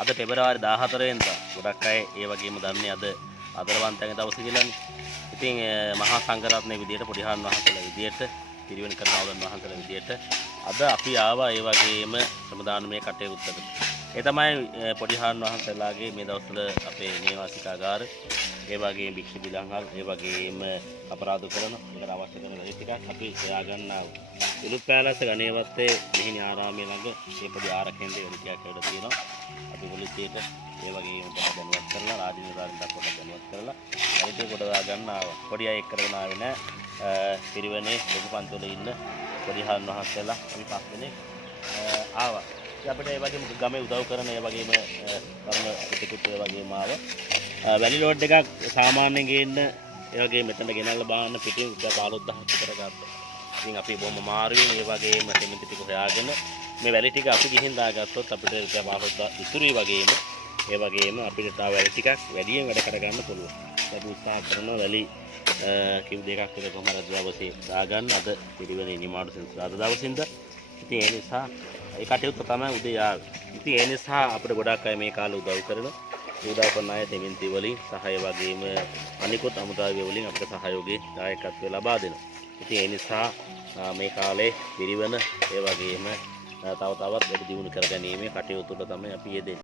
අද පෙබරවාරි 14 වෙනිදා ගොඩක් අය ඒ වගේම දන්නේ අද ආදරවන්තයන්ගේ දවස කියලානේ. ඉතින් මහා සංඝරත්නයේ විදියට පොඩිහාන් වහන්සේලා විදියට පිරිවෙන් කරන අවුලන් වහන්සේලා විදියට අද අපි ආවා ඒ වගේම ශ්‍රමදානමය කටයුත්තකට. ඒ තමයි පොඩිහාන් වහන්සේලාගේ මේ දවස්වල අපේ නේවාසිකාගාර ඒ වගේම භික්ෂු බිලංගල් ඒ වගේම අපරාධ කරන ඒකට අවශ්‍ය කරන වැඩ ටිකක් අපි සොයා ගන්නා උළුත් පැලැස්ස ගණේවත්තේ මෙහි ආරාමයේ ළඟ මේ පොඩි ආරකෙන්දේ වැඩ ටිකක් වැඩ තියෙනවා. අපි පොලිසියට ඒ වගේම පොඩක් දැනුවත් කරලා රාජ්‍ය නිලධාරීන්ට පොඩක් දැනුවත් කරලා වැඩ ටික කොටවා ගන්න ආවා. පොඩි අය එක් කරගෙන ආවේ නැහැ. පිරිවෙනේ ලොකු පන්තිවල ඉන්න පොඩිහාන් වහන්සේලා අපි 5 දෙනෙක් ආවා. අපිට ඒ වගේම ගමේ උදව් කරන ඒ වගේම කර්ම පිටිකුත් ඒ වගේම ආවා. වැලි ලෝඩ් එකක් සාමාන්‍යයෙන් ගේන්න ඒ වගේ මෙතන ගෙනල්ලා බාන්න පිටින් 15000ක් විතර ගත්තා. ඉතින් අපි බොහොම මාරුවෙන් ඒ වගේම සිමෙන්ති ටික හොයාගෙන මේ වැලි ටික අපි ගිහින් දාගත්තොත් අපිට 15000ක් ඉතුරුයි වගේම ඒ වගේම අපිට තව වැලි ටිකක් වැඩියෙන් වැඩ කරගන්න පුළුවන්. අපි උත්සාහ කරනවා වැලි කිව් දෙකක් විතර කොහමද දවසේ දාගන්න අද පිළිවෙලේ නිමාඩු සෙන්සුරාදා දවසින්ද. ඉතින් ඒ නිසා ඒ කටයුත්ත තමයි උදේ ආවේ. ඉතින් ඒ නිසා අපිට ගොඩක් අය මේ කාලේ උදව් කරනවා. උදව් කරන අය දෙමින්ති වලින් සහාය වගේම අනිකුත් අමුදාවිය වලින් අපිට සහයෝගයේ දායකත්වය ලබා දෙනවා. ඉතින් ඒ නිසා මේ කාලේ පිරිවෙන ඒ වගේම තව තවත් වැඩි දියුණු කර ගැනීමේ කටයුතු වල තමයි අපි යෙදෙන්නේ.